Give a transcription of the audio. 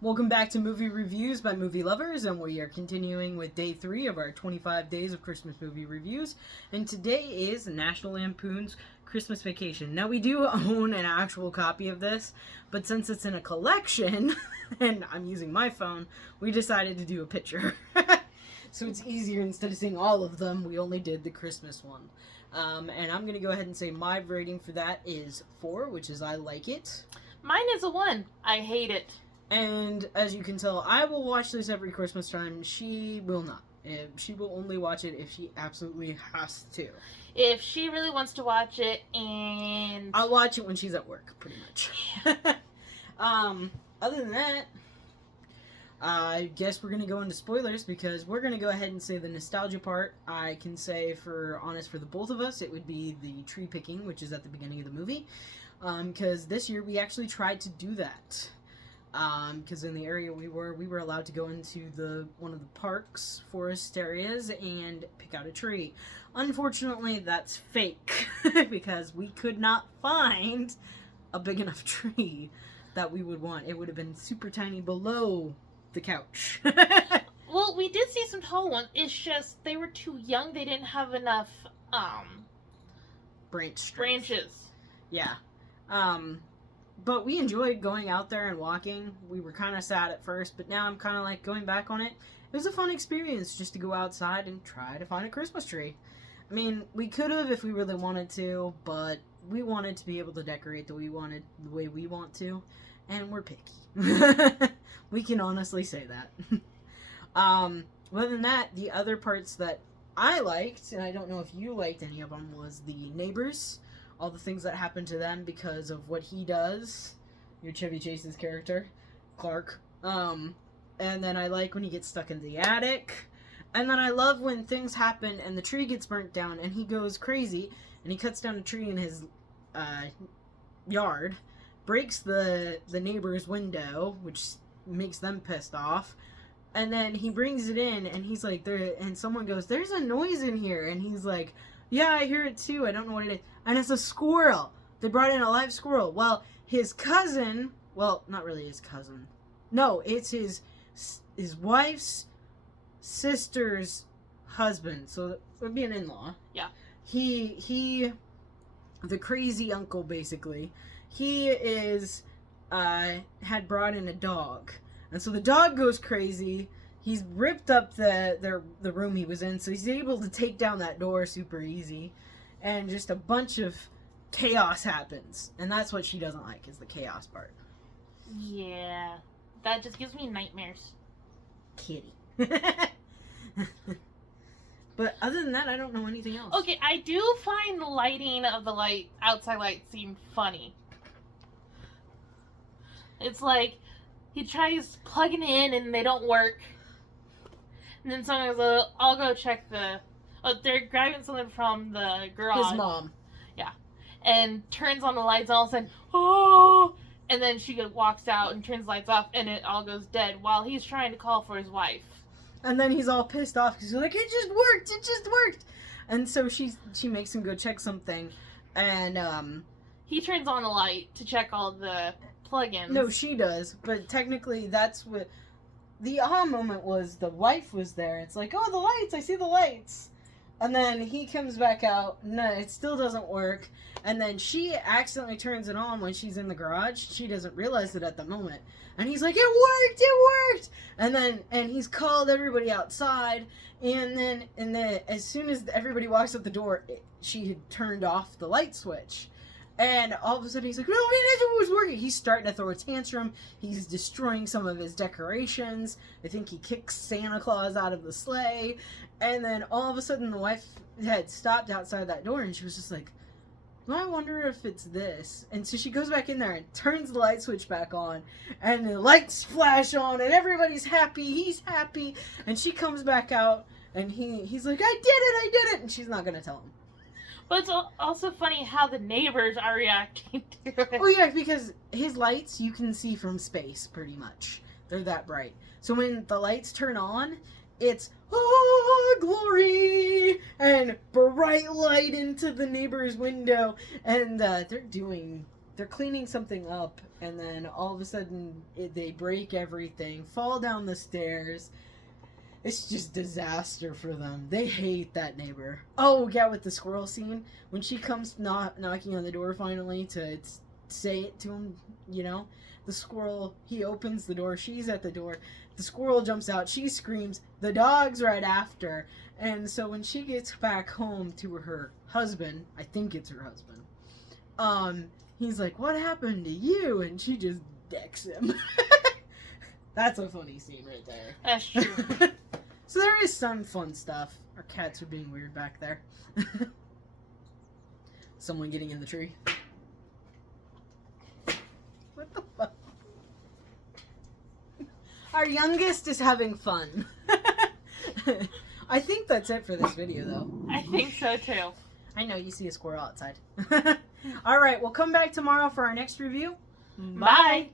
Welcome back to Movie Reviews by Movie Lovers, and we are continuing with day 3 of our 25 days of Christmas movie reviews. And today is National Lampoon's Christmas Vacation. Now, we do own an actual copy of this, but since it's in a collection, and I'm using my phone, we decided to do a picture. So it's easier, instead of seeing all of them, we only did the Christmas one. And I'm going to go ahead and say my rating for that is 4, which is I like it. Mine is a 1. I hate it. And as you can tell, I will watch this every Christmas time. She will not. She will only watch it if she absolutely has to. If she really wants to watch it, and I'll watch it when she's at work, pretty much. Other than that, I guess we're going to go into spoilers, because we're going to go ahead and say the nostalgia part. I can say, for the both of us, it would be the tree picking, which is at the beginning of the movie. Because this year we actually tried to do that. Because in the area we were allowed to go into one of the parks, forest areas, and pick out a tree. Unfortunately, that's fake, because we could not find a big enough tree that we would want. It would have been super tiny below the couch. Well, we did see some tall ones. It's just they were too young. They didn't have enough branches. Yeah. But we enjoyed going out there and walking. We were kind of sad at first, but now I'm kind of like going back on it. It was a fun experience just to go outside and try to find a Christmas tree. I mean, we could have if we really wanted to, but we wanted to be able to decorate the way we want to, and we're picky. We can honestly say that. Other than that, the other parts that I liked, and I don't know if you liked any of them, was the neighbors. All the things that happen to them because of what he does. Your Chevy Chase's character, Clark. And then I like when he gets stuck in the attic. And then I love when things happen and the tree gets burnt down and he goes crazy and he cuts down a tree in his yard, breaks the neighbor's window, which makes them pissed off. And then he brings it in and he's like, and someone goes, "There's a noise in here." And he's like, "Yeah, I hear it too. I don't know what it is." And it's a squirrel. They brought in a live squirrel. Well, his cousin, well, not really his cousin. No, it's his wife's sister's husband. So it would be an in-law. Yeah. He, the crazy uncle, basically. He had brought in a dog. And so the dog goes crazy. He's ripped up the room he was in, so he's able to take down that door super easy. And just a bunch of chaos happens. And that's what she doesn't like, is the chaos part. Yeah. That just gives me nightmares. Kitty. But other than that, I don't know anything else. Okay, I do find the lighting of the outside lights seem funny. It's like, he tries plugging in and they don't work. And then someone goes, "I'll go check they're grabbing something from the garage." His mom. Yeah. And turns on the lights, and all of a sudden, "Oh!" And then she walks out and turns the lights off, and it all goes dead while he's trying to call for his wife. And then he's all pissed off because he's like, "It just worked! And so she makes him go check something. And, he turns on the light to check all the plugins. No, she does. But technically, that's what... The aha moment was the wife was there. It's like, "Oh, the lights! I see the lights!" And then he comes back out. No, it still doesn't work. And then she accidentally turns it on when she's in the garage. She doesn't realize it at the moment. And he's like, "It worked! And he's called everybody outside. And then as soon as everybody walks out the door, she had turned off the light switch. And all of a sudden he's like, "No, it was working." He's starting to throw a tantrum. He's destroying some of his decorations. I think he kicks Santa Claus out of the sleigh. And then all of a sudden the wife had stopped outside that door and she was just like, "Well, I wonder if it's this." And so she goes back in there and turns the light switch back on. And the lights flash on and everybody's happy. He's happy. And she comes back out and he's like, I did it. And she's not going to tell him. But it's also funny how the neighbors are reacting to it. Oh, yeah, because his lights you can see from space, pretty much. They're that bright. So when the lights turn on, it's, "Oh, glory!" and bright light into the neighbor's window. And they're doing they're cleaning something up, and then all of a sudden they break everything, fall down the stairs. It's just disaster for them. They hate that neighbor. Oh yeah, with the squirrel scene, when she comes knocking on the door finally to say it to him, you know, the squirrel, he opens the door, she's at the door, the squirrel jumps out, she screams, the dog's right after. And so when she gets back home to her husband, I think it's her husband, he's like, what happened to you? And she just decks him. That's a funny scene right there. That's true. So there is some fun stuff. Our cats are being weird back there. Someone getting in the tree. What the fuck? Our youngest is having fun. I think that's it for this video, though. I think so too. I know, you see a squirrel outside. Alright, we'll come back tomorrow for our next review. Bye.